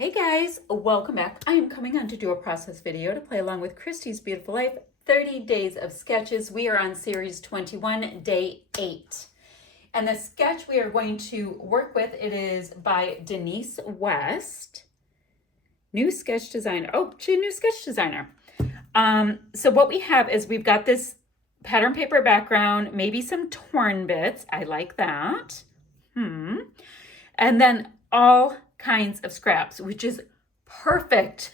Hey guys, welcome back. I am coming on to do a process video to play along with Christy's Beautiful Life, 30 Days of Sketches. We are on series 21, day 8. And the sketch we are going to work with, it is by Denise West. New sketch designer. Oh, she's a new sketch designer. So what we have is we've got this pattern paper background, maybe some torn bits. I like that. And then all kinds of scraps, which is perfect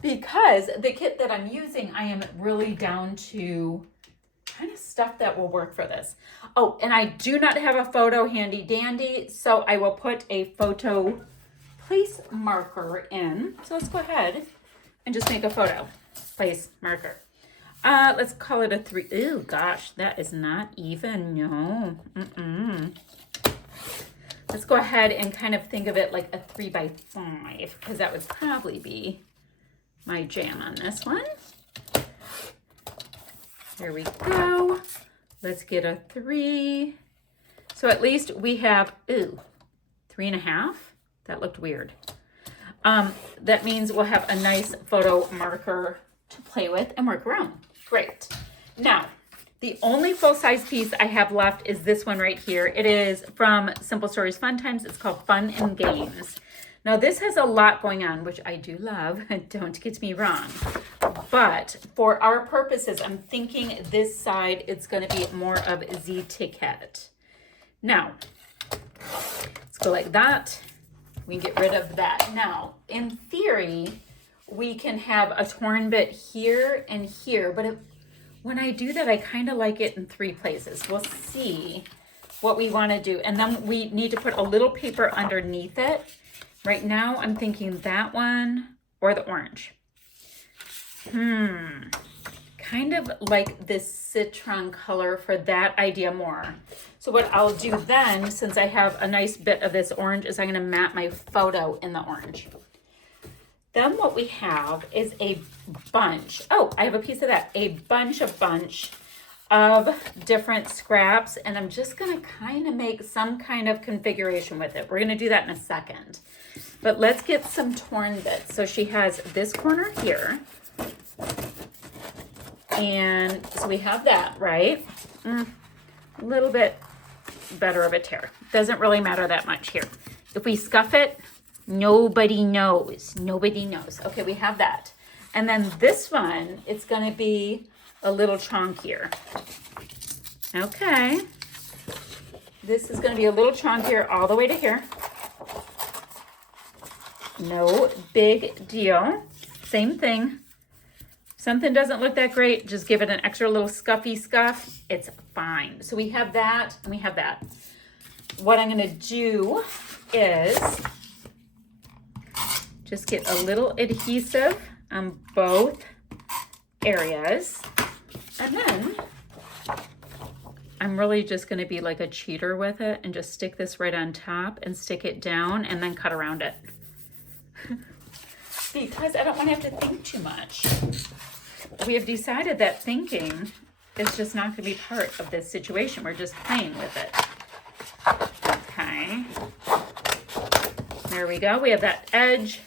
because the kit that I'm using, I am really down to kind of stuff that will work for this. Oh, and I do not have a photo handy dandy, so I will put a photo place marker in. So let's go ahead and just make a photo place marker. Let's call it a 3. Ooh, gosh, that is not even. No. Let's go ahead and kind of think of it like a 3 by 5 because that would probably be my jam on this one. There we go. Let's get a 3. So at least we have, 3.5. That looked weird. That means we'll have a nice photo marker to play with and work around. Great. Now, the only full-size piece I have left is this one right here. It is from Simple Stories Fun Times. It's called Fun and Games. Now, this has a lot going on, which I do love. Don't get me wrong. But for our purposes, I'm thinking this side, it's going to be more of the ticket. Now, let's go like that. We can get rid of that. Now, in theory, we can have a torn bit here and here, but when I do that, I kind of like it in 3 places. We'll see what we want to do. And then we need to put a little paper underneath it. Right now, I'm thinking that one or the orange. Kind of like this citron color for that idea more. So what I'll do then, since I have a nice bit of this orange, is I'm going to map my photo in the orange. Then what we have is a bunch. Oh, I have a piece of that. A bunch of different scraps. And I'm just going to kind of make some kind of configuration with it. We're going to do that in a second. But let's get some torn bits. So she has this corner here. And so we have that, right? A little bit better of a tear. Doesn't really matter that much here. If we scuff it, nobody knows. Nobody knows. Okay, we have that. And then this one, it's going to be a little chunkier. Okay. This is going to be a little chunkier all the way to here. No big deal. Same thing. Something doesn't look that great, just give it an extra little scuffy scuff. It's fine. So we have that and we have that. What I'm going to do is just get a little adhesive on both areas. And then I'm really just going to be like a cheater with it and just stick this right on top and stick it down and then cut around it. Because I don't want to have to think too much. We have decided that thinking is just not going to be part of this situation. We're just playing with it. Okay. There we go. We have that edge.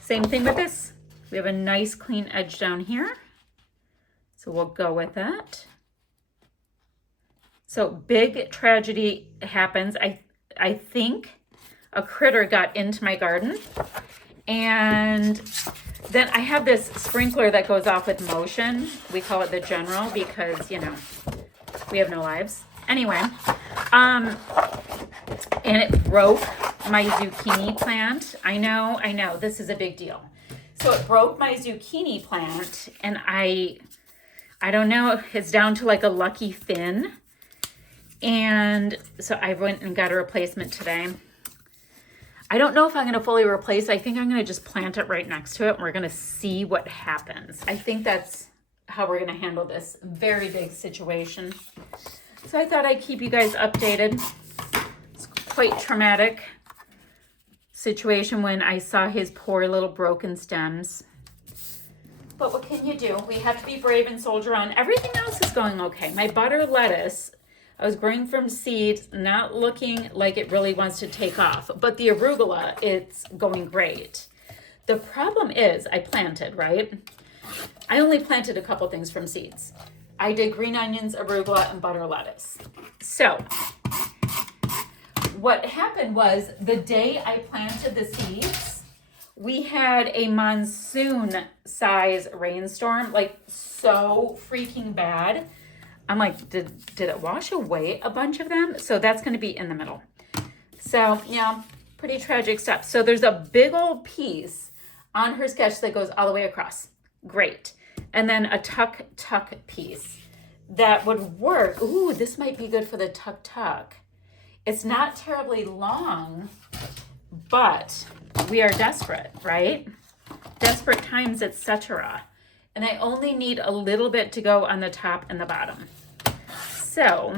Same thing with this. We have a nice clean edge down here. So we'll go with that. So big tragedy happens. I think a critter got into my garden. And then I have this sprinkler that goes off with motion. We call it the General because, you know, we have no lives. Anyway, and it broke my zucchini plant. I know, this is a big deal. So it broke my zucchini plant, and I don't know, it's down to like a lucky fin. And so I went and got a replacement today. I don't know if I'm going to fully replace. I think I'm going to just plant it right next to it. And we're going to see what happens. I think that's how we're going to handle this very big situation. So I thought I'd keep you guys updated. It's quite traumatic situation when I saw his poor little broken stems. But what can you do? We have to be brave and soldier on. Everything else is going okay. My butter lettuce, I was growing from seeds, not looking like it really wants to take off. But the arugula, it's going great. The problem is I planted, right? I only planted a couple things from seeds. I did green onions, arugula, and butter lettuce. So what happened was the day I planted the seeds, we had a monsoon size rainstorm, like so freaking bad. I'm like, did it wash away a bunch of them? So that's going to be in the middle. So yeah, pretty tragic stuff. So there's a big old piece on her sketch that goes all the way across. Great. And then a tuck piece that would work. Ooh, this might be good for the tuck. It's not terribly long, but we are desperate, right? Desperate times, etc. And I only need a little bit to go on the top and the bottom. So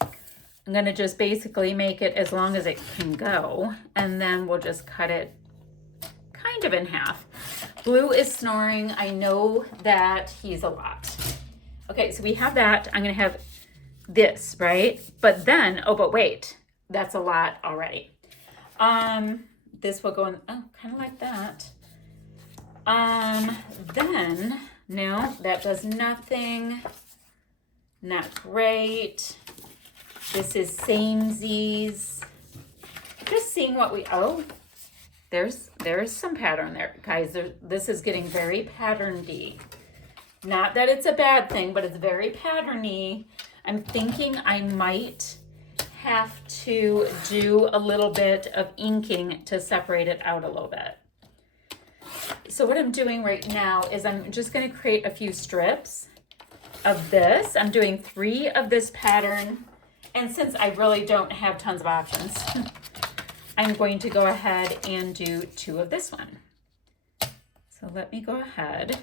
I'm going to just basically make it as long as it can go, and then we'll just cut it kind of in half. Blue is snoring. I know that he's a lot. Okay, so we have that. I'm going to have this, right? But then, oh, but wait, that's a lot already. This will go in, oh, kind of like that. Then, no, that does nothing. Not great. This is samesies. Just seeing what we, oh, there's some pattern there, guys. This is getting very patterny. Not that it's a bad thing, but it's very patterny. I'm thinking I might have to do a little bit of inking to separate it out a little bit. So what I'm doing right now is I'm just going to create a few strips of this. I'm doing 3 of this pattern. And since I really don't have tons of options, I'm going to go ahead and do 2 of this one. So let me go ahead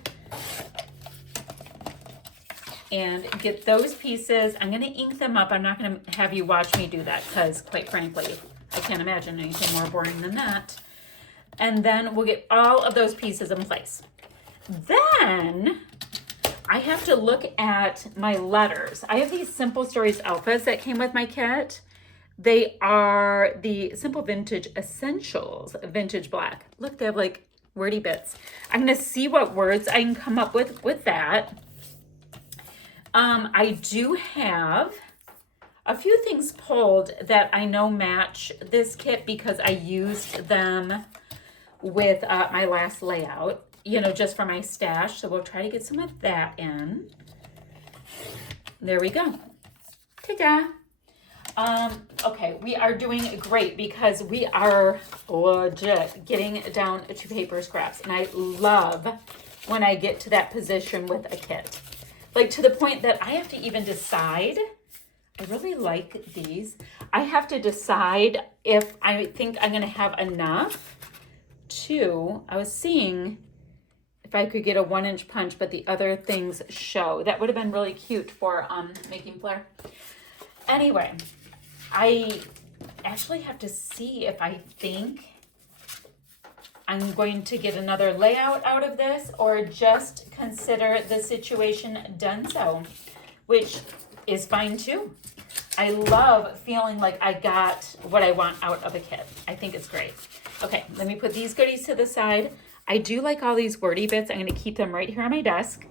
and get those pieces. I'm going to ink them up. I'm not going to have you watch me do that because, quite frankly, I can't imagine anything more boring than that. And then we'll get all of those pieces in place. Then I have to look at my letters. I have these Simple Stories outfits that came with my kit. They are the Simple Vintage Essentials, Vintage Black. Look, they have like wordy bits. I'm going to see what words I can come up with that. I do have a few things pulled that I know match this kit because I used them with my last layout, you know, just for my stash. So we'll try to get some of that in. There we go. Ta-da. Okay, we are doing great because we are legit getting down to paper scraps. And I love when I get to that position with a kit. Like to the point that I have to even decide, I really like these. I have to decide if I think I'm going to have enough to, I was seeing if I could get a 1-inch punch, but the other things show. That would have been really cute for making flare. Anyway, I actually have to see if I think I'm going to get another layout out of this or just consider the situation done so, which is fine too. I love feeling like I got what I want out of a kit. I think it's great. Okay, let me put these goodies to the side. I do like all these wordy bits. I'm going to keep them right here on my desk.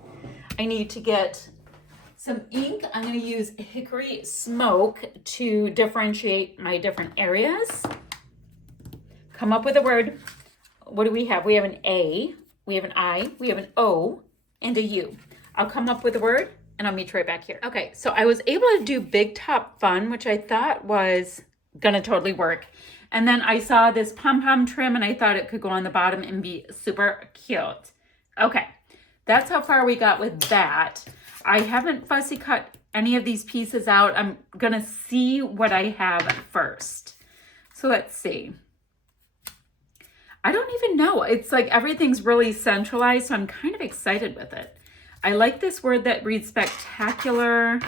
I need to get some ink. I'm going to use Hickory Smoke to differentiate my different areas. Come up with a word. What do we have? We have an A, we have an I, we have an O, and a U. I'll come up with a word and I'll meet you right back here. Okay, so I was able to do Big Top Fun, which I thought was gonna totally work. And then I saw this pom-pom trim and I thought it could go on the bottom and be super cute. Okay, that's how far we got with that. I haven't fussy cut any of these pieces out. I'm gonna see what I have first. So let's see. I don't even know. It's like everything's really centralized, so I'm kind of excited with it. I like this word that reads spectacular.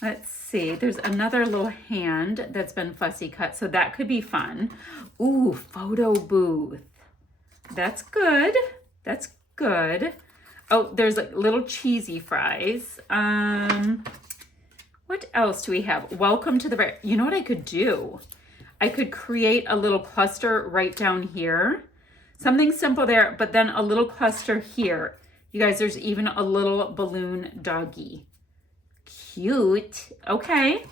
Let's see. There's another little hand that's been fussy cut, so that could be fun. Ooh, photo booth. That's good. That's good. Oh, there's like little cheesy fries. What else do we have? Welcome to the... You know what I could do? I could create a little cluster right down here. Something simple there, but then a little cluster here. You guys, there's even a little balloon doggy. Cute. Okay.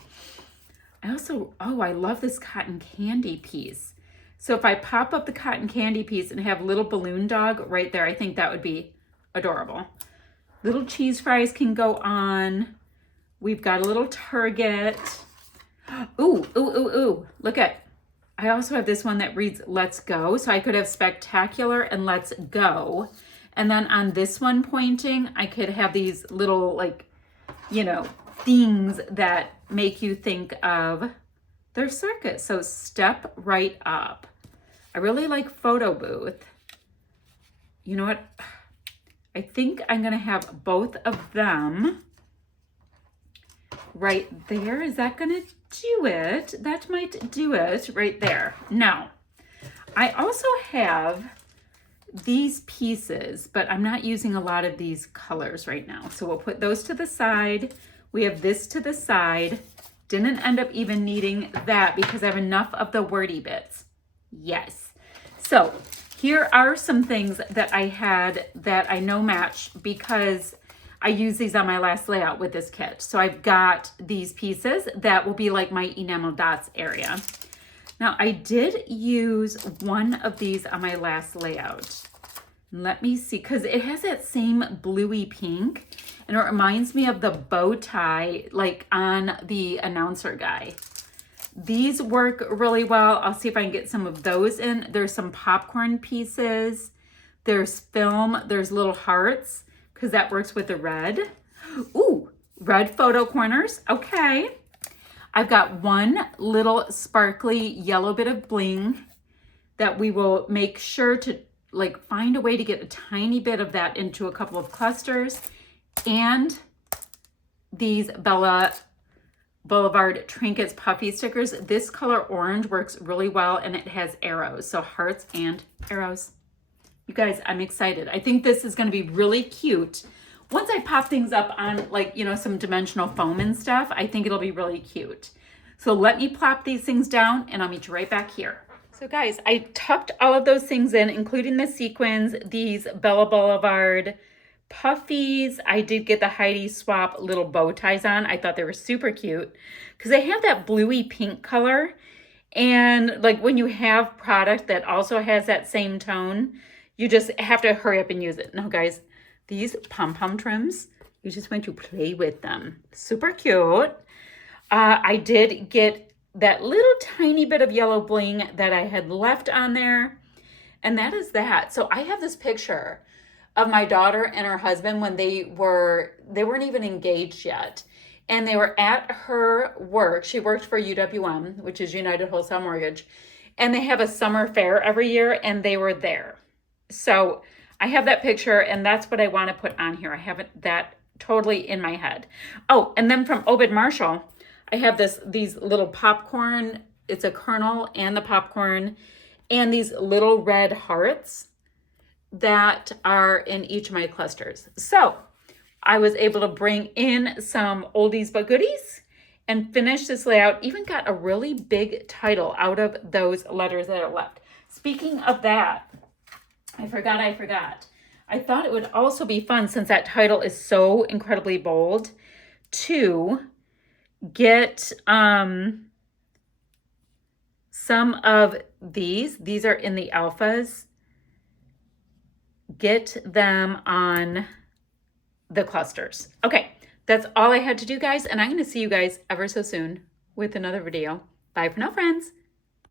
I also, oh, I love this cotton candy piece. So if I pop up the cotton candy piece and have little balloon dog right there, I think that would be adorable. Little cheese fries can go on. We've got a little Target. Ooh, ooh, ooh, ooh. Look at, I also have this one that reads Let's Go. So I could have Spectacular and Let's Go. And then on this one pointing, I could have these little, like, you know, things that make you think of their circus. So Step Right Up. I really like Photo Booth. You know what? I think I'm going to have both of them right there. Is that going to do it? That might do it right there. Now, I also have these pieces, but I'm not using a lot of these colors right now. So we'll put those to the side. We have this to the side. Didn't end up even needing that because I have enough of the wordy bits. Yes. So here are some things that I had that I know match because I use these on my last layout with this kit. So I've got these pieces that will be like my enamel dots area. Now I did use one of these on my last layout. Let me see, because it has that same bluey pink and it reminds me of the bow tie like on the announcer guy. These work really well. I'll see if I can get some of those in. There's some popcorn pieces. There's film. There's little hearts because that works with the red. Ooh, red photo corners. Okay. I've got one little sparkly yellow bit of bling that we will make sure to like find a way to get a tiny bit of that into a couple of clusters. And these Bella Boulevard Trinkets Puffy stickers. This color orange works really well and it has arrows. So hearts and arrows. You guys, I'm excited. I think this is going to be really cute. Once I pop things up on like, you know, some dimensional foam and stuff, I think it'll be really cute. So let me plop these things down and I'll meet you right back here. So guys, I tucked all of those things in, including the sequins, these Bella Boulevard puffies. I did get the Heidi Swap little bow ties on. I thought they were super cute because they have that bluey pink color. And like when you have product that also has that same tone, you just have to hurry up and use it. Now guys, these pom-pom trims, you just want to play with them. Super cute. I did get that little tiny bit of yellow bling that I had left on there. And that is that. So I have this picture of my daughter and her husband when they weren't even engaged yet. And they were at her work. She worked for UWM, which is United Wholesale Mortgage. And they have a summer fair every year and they were there. So I have that picture and that's what I want to put on here. I have that totally in my head. Oh, and then from Obed Marshall, I have these little popcorn. It's a kernel and the popcorn and these little red hearts that are in each of my clusters. So I was able to bring in some oldies but goodies and finish this layout. Even got a really big title out of those letters that are left. Speaking of that, I forgot. I thought it would also be fun, since that title is so incredibly bold, to get some of these. These are in the alphas. Get them on the clusters. Okay, that's all I had to do, guys. And I'm going to see you guys ever so soon with another video. Bye for now, friends.